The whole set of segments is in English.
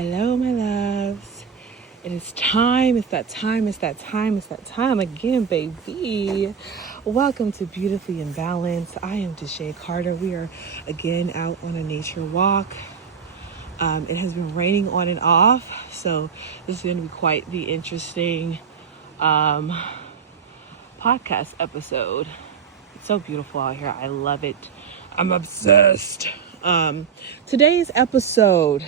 Hello, my loves. It is time. It's that time again, baby. Welcome to Beautifully Imbalanced. I am DaShay Carter. We are again out on a nature walk. It has been raining on and off, so this is going to be quite the interesting podcast episode. It's so beautiful out here. I love it. I'm obsessed. Today's episode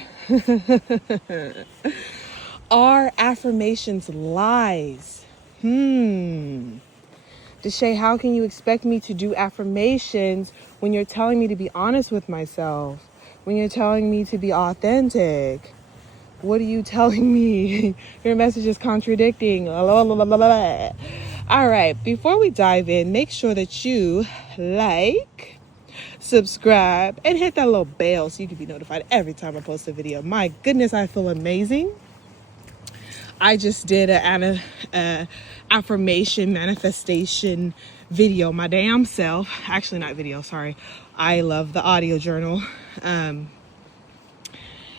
are affirmations lies. DaShay, how can you expect me to do affirmations when you're telling me to be honest with myself? When you're telling me to be authentic? What are you telling me? Your message is contradicting. All right, before we dive in, make sure that you like, subscribe, and hit that little bell so you can be notified every time I post a video. My goodness, I feel amazing. I just did an affirmation manifestation video, my damn self. Actually, not video, sorry. I love the audio journal.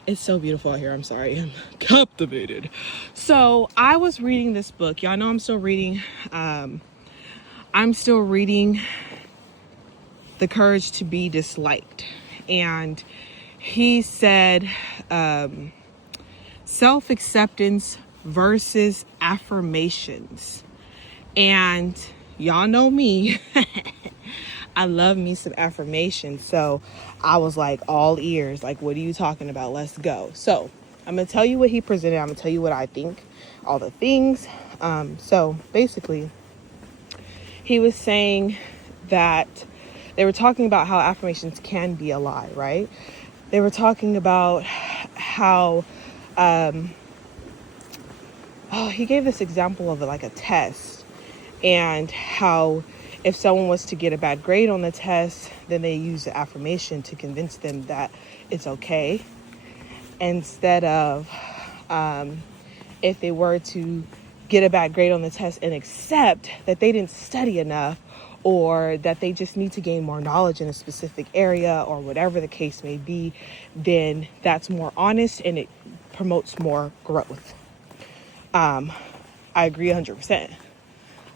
It's so beautiful out here. I'm sorry. I'm captivated. So I was reading this book. Y'all know I'm still reading. I'm still reading The Courage to Be Disliked. And he said, self-acceptance versus affirmations. And y'all know me. I love me some affirmations. So I was like all ears. Like, what are you talking about? Let's go. So I'm going to tell you what he presented. I'm going to tell you what I think. All the things. So basically, he was saying that they were talking about how affirmations can be a lie, right? They were talking about how, he gave this example of like a test, and how if someone was to get a bad grade on the test, then they use the affirmation to convince them that it's okay. Instead of if they were to get a bad grade on the test and accept that they didn't study enough, or that they just need to gain more knowledge in a specific area, or whatever the case may be, then that's more honest and it promotes more growth. I agree 100%.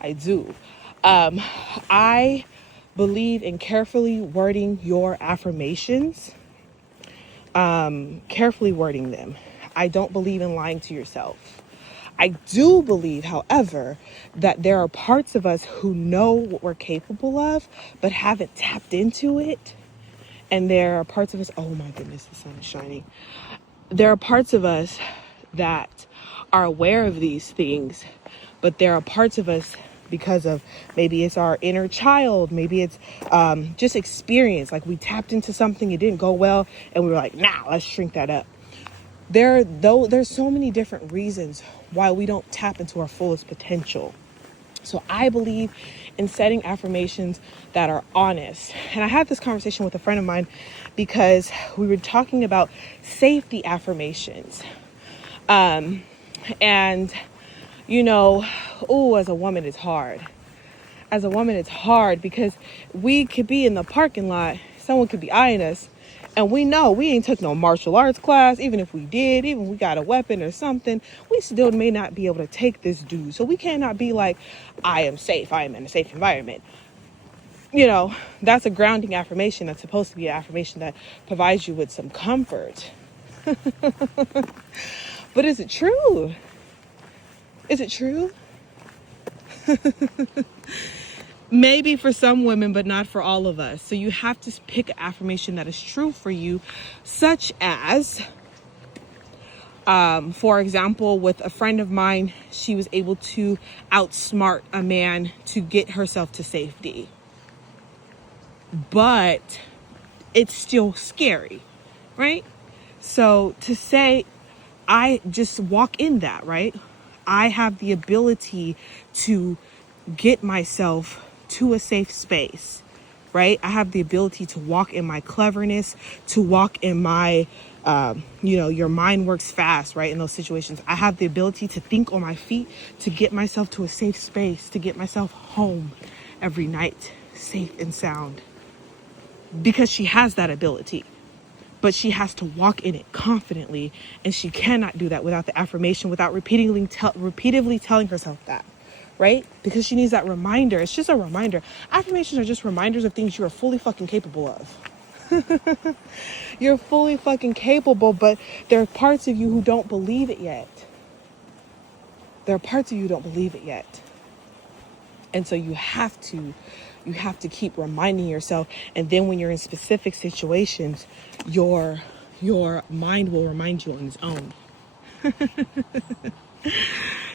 I do. I believe in carefully wording your affirmations, carefully wording them. I don't believe in lying to yourself. I do believe, however, that there are parts of us who know what we're capable of, but haven't tapped into it. And there are parts of us, oh my goodness, the sun is shining. There are parts of us that are aware of these things, but there are parts of us, because of maybe it's our inner child, maybe it's just experience, like we tapped into something, it didn't go well, and we were like, nah, let's shrink that up. There's so many different reasons why we don't tap into our fullest potential. So I believe in setting affirmations that are honest. And I had this conversation with a friend of mine because we were talking about safety affirmations. And you know, as a woman, it's hard. As a woman, it's hard because we could be in the parking lot, someone could be eyeing us, and we know we ain't took no martial arts class. Even if we did, even if we got a weapon or something, we still may not be able to take this dude. So we cannot be like, I am safe. I am in a safe environment. You know, that's a grounding affirmation. That's supposed to be an affirmation that provides you with some comfort. But is it true? Is it true? Maybe for some women, but not for all of us. So you have to pick an affirmation that is true for you, such as, for example, with a friend of mine, she was able to outsmart a man to get herself to safety. But it's still scary, right? So to say, I just walk in that, right? I have the ability to get myself to a safe space, right? I have the ability to walk in my cleverness, to walk in my, your mind works fast, right? In those situations, I have the ability to think on my feet, to get myself to a safe space, to get myself home every night, safe and sound, because she has that ability. but she has to walk in it confidently, and she cannot do that without the affirmation, without repeatedly telling herself that, right? Because she needs that reminder. It's just a reminder. Affirmations are just reminders of things you are fully fucking capable of. You're fully fucking capable, but there are parts of you who don't believe it yet. There are parts of you who don't believe it yet. And so you have to keep reminding yourself. And then when you're in specific situations, your mind will remind you on its own.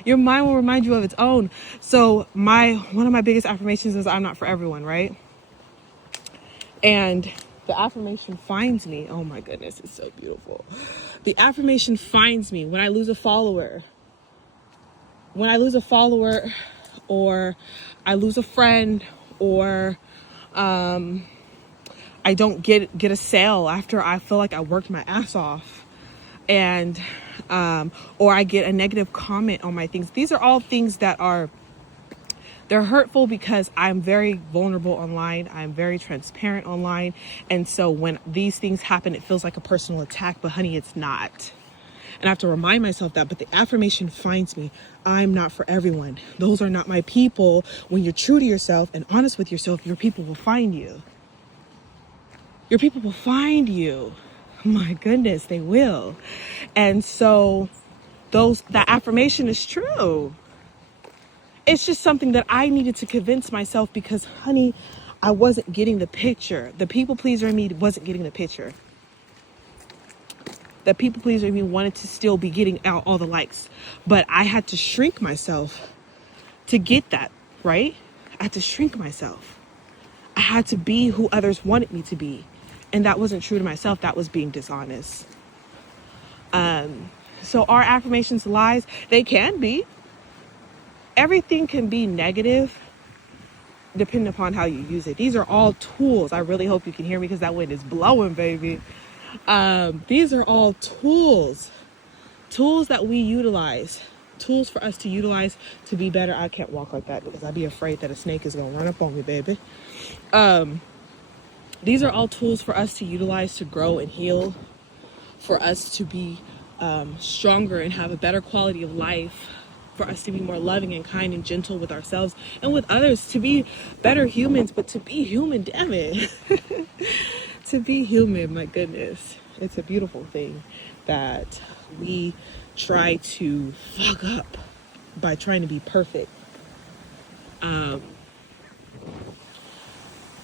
Your mind will remind you of its own. So one of my biggest affirmations is I'm not for everyone, right? And the affirmation finds me. Oh my goodness, it's so beautiful. The affirmation finds me when I lose a follower. When I lose a follower, or I lose a friend, or I don't get a sale after I feel like I worked my ass off, and or I get a negative comment on my things. These are all things that they're hurtful because I'm very vulnerable online. I'm very transparent online. And so when these things happen, it feels like a personal attack, but honey, it's not. And I have to remind myself that, but the affirmation finds me. I'm not for everyone. Those are not my people. When you're true to yourself and honest with yourself, your people will find you. Your people will find you. My goodness, they will. And so that affirmation is true. It's just something that I needed to convince myself because, honey, I wasn't getting the picture. The people pleaser in me wasn't getting the picture. The people pleaser in me wanted to still be getting out all the likes. But I had to shrink myself to get that, right? I had to shrink myself. I had to be who others wanted me to be. And that wasn't true to myself. That was being dishonest. So are affirmations lies? They can be. Everything can be negative depending upon how you use it. These are all tools. I really hope you can hear me because that wind is blowing, baby. These are all tools that we utilize, tools for us to utilize to be better. I can't walk like that because I'd be afraid that a snake is going to run up on me, baby. These are all tools for us to utilize to grow and heal, for us to be stronger and have a better quality of life, for us to be more loving and kind and gentle with ourselves and with others, to be better humans. But to be human, damn it. To be human, my goodness. It's a beautiful thing that we try to fuck up by trying to be perfect. Oh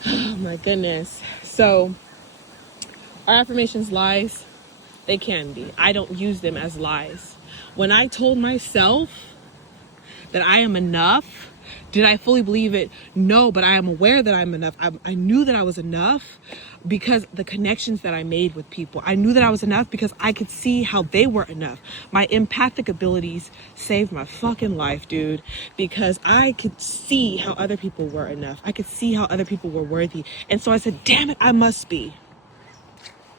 my goodness. So are affirmations lies? They can be. I don't use them as lies. When I told myself that I am enough, did I fully believe it? No, but I am aware that I'm enough. I knew that I was enough because the connections that I made with people. I knew that I was enough because I could see how they were enough. My empathic abilities saved my fucking life, dude, because I could see how other people were enough. I could see how other people were worthy. And so I said, damn it, I must be.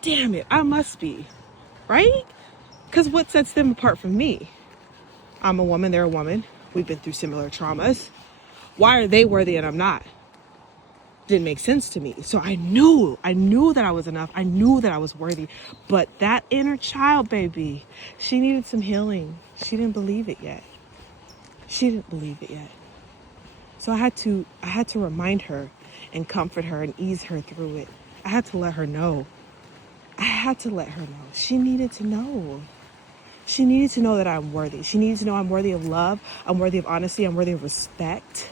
Damn it, I must be. Right? Because what sets them apart from me? I'm a woman, they're a woman. We've been through similar traumas. Why are they worthy and I'm not? Didn't make sense to me. So I knew that I was enough. I knew that I was worthy. But that inner child, baby, she needed some healing. She didn't believe it yet. So I had to remind her and comfort her and ease her through it. I had to let her know. She needed to know. She needed to know that I'm worthy. She needed to know I'm worthy of love. I'm worthy of honesty. I'm worthy of respect.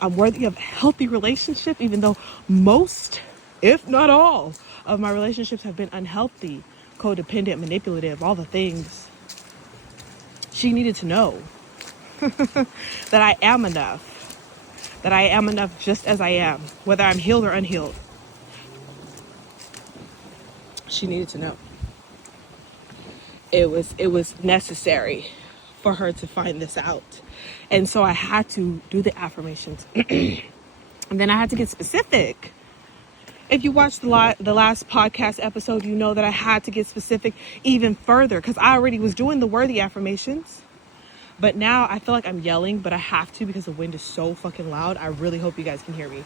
I'm worthy of a healthy relationship, even though most, if not all, of my relationships have been unhealthy, codependent, manipulative, all the things. She needed to know that I am enough. That I am enough just as I am, whether I'm healed or unhealed. She needed to know. It was necessary for her to find this out. And so I had to do the affirmations. And then I had to get specific. If you watched the last podcast episode, you know that I had to get specific even further because I already was doing the worthy affirmations. But now I feel like I'm yelling, but I have to because the wind is so fucking loud. I really hope you guys can hear me.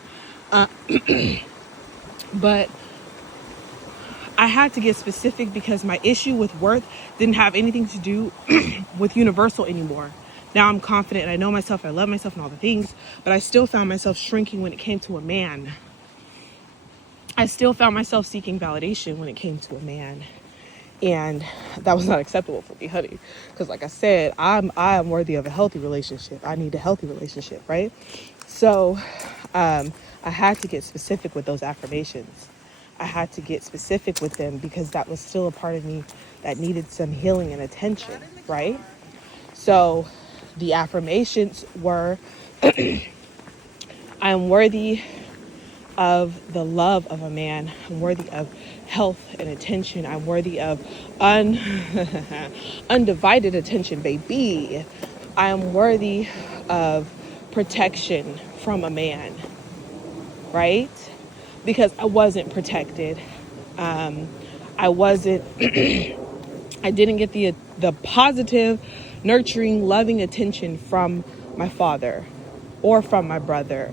But I had to get specific because my issue with worth didn't have anything to do with universal anymore. Now I'm confident and I know myself, I love myself and all the things, but I still found myself shrinking when it came to a man. I still found myself seeking validation when it came to a man. And that was not acceptable for me, honey. Because like I said, I am worthy of a healthy relationship. I need a healthy relationship, right? So I had to get specific with those affirmations. I had to get specific with them because that was still a part of me that needed some healing and attention, right? So the affirmations were, I am worthy of the love of a man. I'm worthy of health and attention. I'm worthy of undivided attention, baby. I am worthy of protection from a man, right? Because I wasn't protected. I wasn't, I didn't get the positive, nurturing, loving attention from my father or from my brother.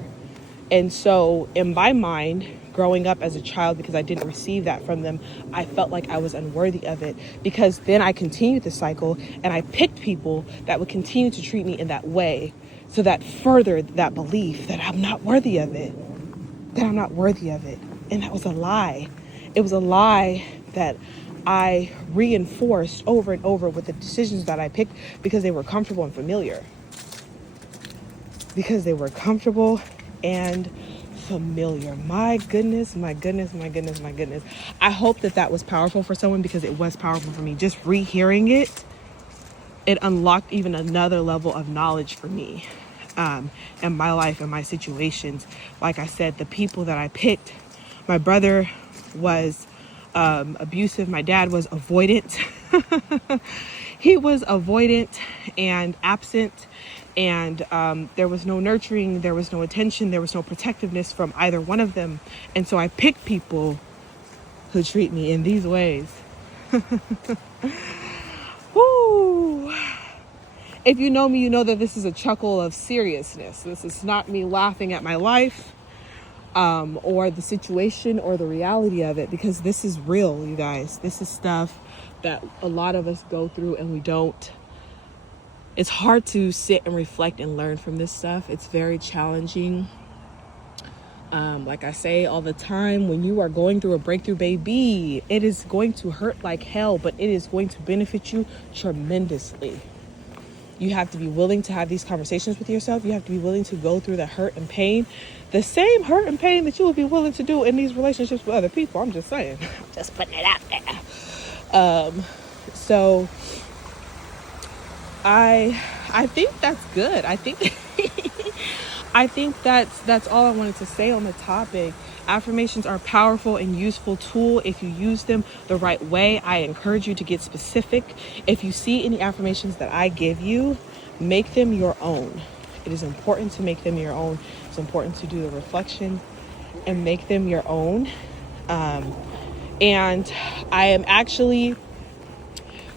And so in my mind, growing up as a child, because I didn't receive that from them, I felt like I was unworthy of it, because then I continued the cycle and I picked people that would continue to treat me in that way. So that furthered that belief that I'm not worthy of it, that I'm not worthy of it. And that was a lie. It was a lie that I reinforced over and over with the decisions that I picked because they were comfortable and familiar. Because they were comfortable and familiar. My goodness, my goodness, my goodness, my goodness. I hope that that was powerful for someone, because it was powerful for me. Just rehearing it, it unlocked even another level of knowledge for me in my life and my situations. Like I said, the people that I picked, my brother was abusive. My dad was avoidant. He was avoidant and absent. And there was no nurturing, there was no attention, there was no protectiveness from either one of them. And so I picked people who treat me in these ways. Woo! If you know me, you know that this is a chuckle of seriousness. This is not me laughing at my life or the situation or the reality of it, because this is real, you guys. This is stuff that a lot of us go through and we don't. It's hard to sit and reflect and learn from this stuff. It's very challenging. Like I say all the time, when you are going through a breakthrough, baby, it is going to hurt like hell, but it is going to benefit you tremendously. You have to be willing to have these conversations with yourself. You have to be willing to go through the hurt and pain, the same hurt and pain that you would be willing to do in these relationships with other people. I'm just saying, just putting it out there. So I think that's good. I think I think that's all I wanted to say on the topic. Affirmations are a powerful and useful tool if you use them the right way. I encourage you to get specific. If you see any affirmations that I give you, make them your own. It is important to make them your own. It's important to do the reflection and make them your own. And I am actually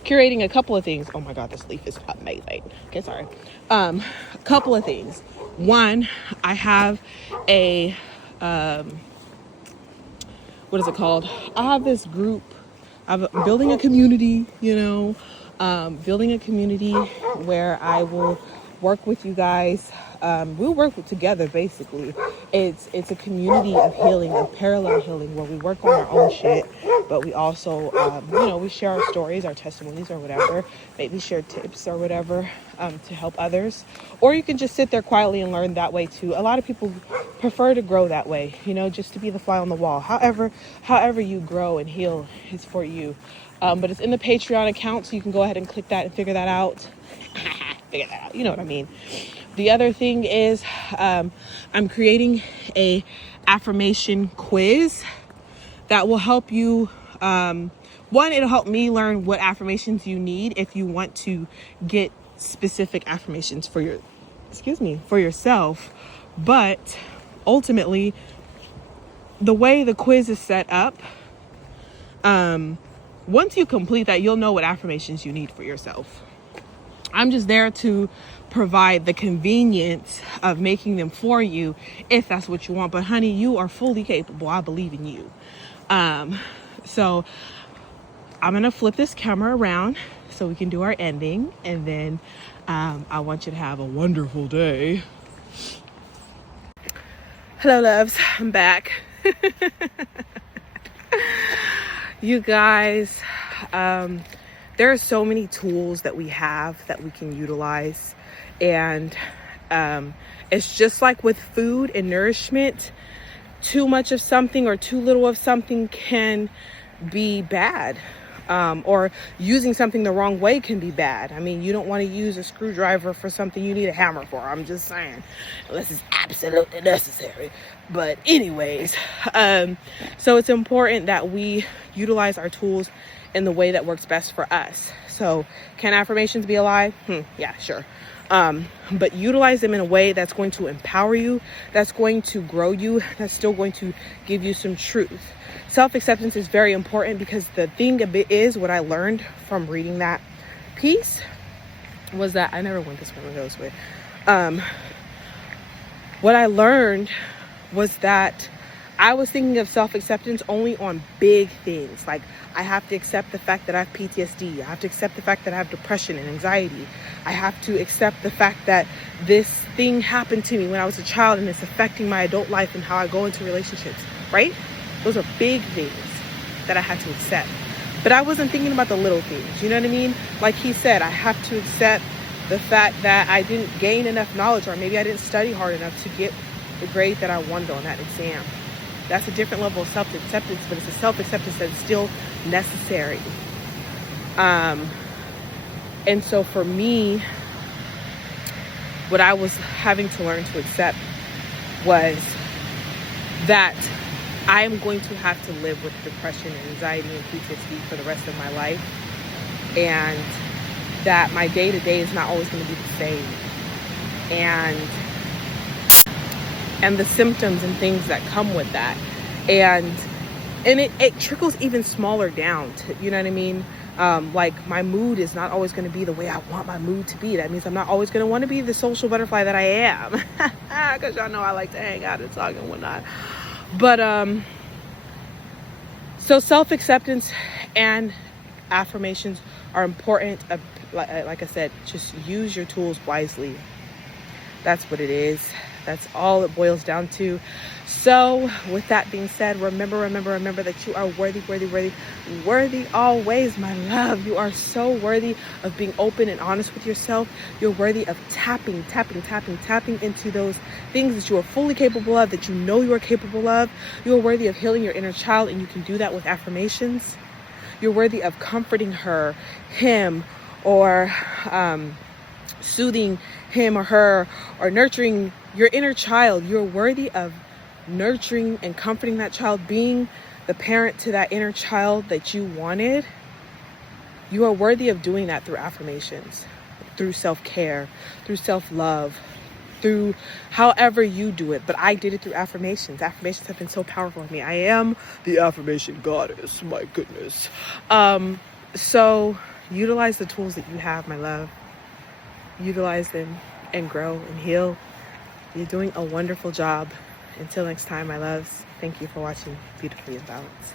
curating a couple of things. Oh my God, this leaf is amazing. Okay, sorry. A couple of things. One, I have a, what is it called? I have this group. I'm building a community, building a community where I will work with you guys. We'll work together, basically. It's a community of healing, of parallel healing, where we work on our own shit, but we also, we share our stories, our testimonies or whatever, maybe share tips or whatever to help others. Or you can just sit there quietly and learn that way too. A lot of people prefer to grow that way, just to be the fly on the wall. However you grow and heal is for you. But it's in the Patreon account, so you can go ahead and click that and figure that out. Figure that out. You know what I mean? The other thing is I'm creating a affirmation quiz that will help you. One, it'll help me learn what affirmations you need if you want to get specific affirmations for yourself. But ultimately, the way the quiz is set up, once you complete that, you'll know what affirmations you need for yourself. I'm just there to provide the convenience of making them for you if that's what you want. But honey, you are fully capable. I believe in you. So I'm going to flip this camera around so we can do our ending. And then I want you to have a wonderful day. Hello, loves. I'm back. You guys, there are so many tools that we have that we can utilize. And it's just like with food and nourishment. Too much of something or too little of something can be bad. Or using something the wrong way can be bad. I mean, you don't want to use a screwdriver for something you need a hammer for. I'm just saying, unless it's absolutely necessary. But anyways, so it's important that we utilize our tools in the way that works best for us. So can affirmations be a lie? Yeah, sure. But utilize them in a way that's going to empower you, that's going to grow you, that's still going to give you some truth. Self-acceptance is very important, because the thing is, what I learned from reading that piece was that I never went this one of those with. What I learned was that I was thinking of self-acceptance only on big things. Like, I have to accept the fact that I have PTSD. I have to accept the fact that I have depression and anxiety. I have to accept the fact that this thing happened to me when I was a child and it's affecting my adult life and how I go into relationships, right? Those are big things that I had to accept. But I wasn't thinking about the little things, you know what I mean? Like he said, I have to accept the fact that I didn't gain enough knowledge, or maybe I didn't study hard enough to get the grade that I wanted on that exam. That's a different level of self-acceptance, but it's a self-acceptance that's still necessary. And so for me, what I was having to learn to accept was that I am going to have to live with depression and anxiety and PTSD for the rest of my life. And that my day-to-day is not always going to be the same. And the symptoms and things that come with that. And it trickles even smaller down to, you know what I mean? Like, my mood is not always going to be the way I want my mood to be. That means I'm not always going to want to be the social butterfly that I am. Because y'all know I like to hang out and talk and whatnot. But, so self-acceptance and affirmations are important. Like I said, just use your tools wisely. That's what it is. That's all it boils down to. So with that being said, remember that you are worthy always, my love. You are so worthy of being open and honest with yourself. You're worthy of tapping into those things that you are fully capable of, that you know you are capable of. You are worthy of healing your inner child, and you can do that with affirmations. You're worthy of comforting her, him, or soothing him or her, or nurturing your inner child. You're worthy of nurturing and comforting that child, being the parent to that inner child that you wanted. You are worthy of doing that through affirmations, through self-care, through self-love, through however you do it. But I did it through affirmations. Affirmations have been so powerful for me. I am the affirmation goddess, my goodness. So utilize the tools that you have, my love. Utilize them and grow and heal. You're doing a wonderful job. Until next time, my loves, thank you for watching Beautifully Imbalanced.